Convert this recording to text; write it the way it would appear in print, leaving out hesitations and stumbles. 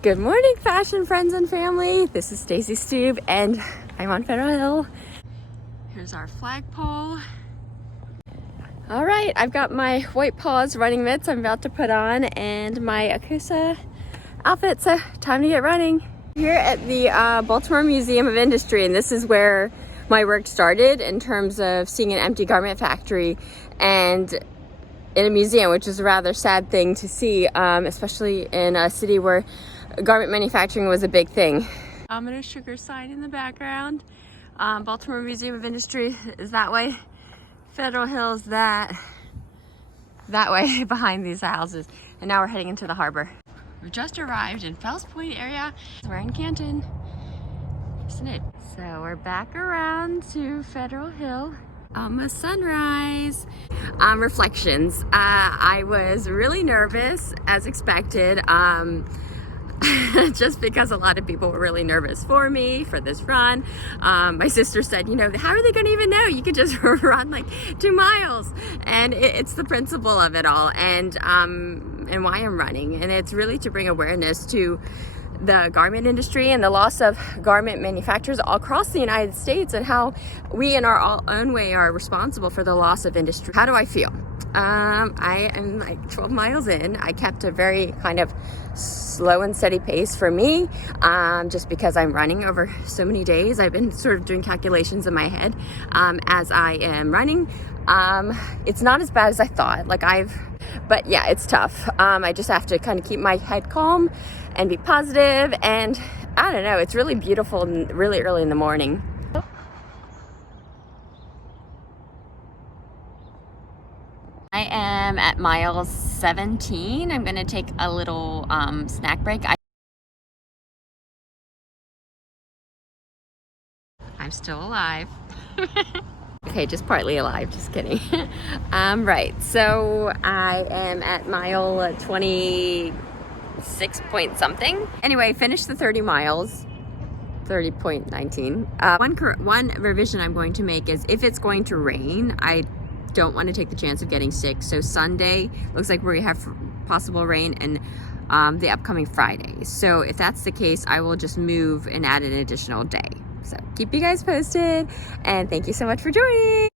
Good morning, fashion friends and family. This is Stacy Stube and I'm on Federal Hill. Here's our flagpole. All right, I've got my white paws running mitts I'm about to put on and my Akusa outfit, so time to get running. Here at the Baltimore Museum of Industry, and this is where my work started in terms of seeing an empty garment factory and in a museum, which is a rather sad thing to see, especially in a city where garment manufacturing was a big thing. I'm in a sugar sign in the background. Baltimore Museum of Industry is that way. Federal Hill is that way behind these houses. And now we're heading into the harbor. We've just arrived in Fells Point area. We're in Canton, isn't it? So we're back around to Federal Hill. Almost sunrise. Reflections. I was really nervous as expected. Just because a lot of people were really nervous for me for this run. My sister said, you know, how are they going to even know? You could just run like 2 miles. And it's the principle of it all, and why I'm running. And it's really to bring awareness to the garment industry and the loss of garment manufacturers all across the United States, and how we in our own way are responsible for the loss of industry. How do I feel? I am like 12 miles in. I kept a very kind of slow and steady pace for me, just because I'm running over so many days. I've been sort of doing calculations in my head as I am running. It's not as bad as I thought. But yeah, it's tough. I just have to kind of keep my head calm and be positive, and I don't know, it's really beautiful and really early in the morning. I am at mile 17. I'm gonna take a little snack break. I'm still alive. Okay, just partly alive, just kidding. Right, so I am at mile 26 point something. Anyway, finished the 30 miles, 30.19. One revision I'm going to make is if it's going to rain, I don't want to take the chance of getting sick. So Sunday looks like we have possible rain, and the upcoming Friday. So if that's the case, I will just move and add an additional day. So keep you guys posted, and thank you so much for joining.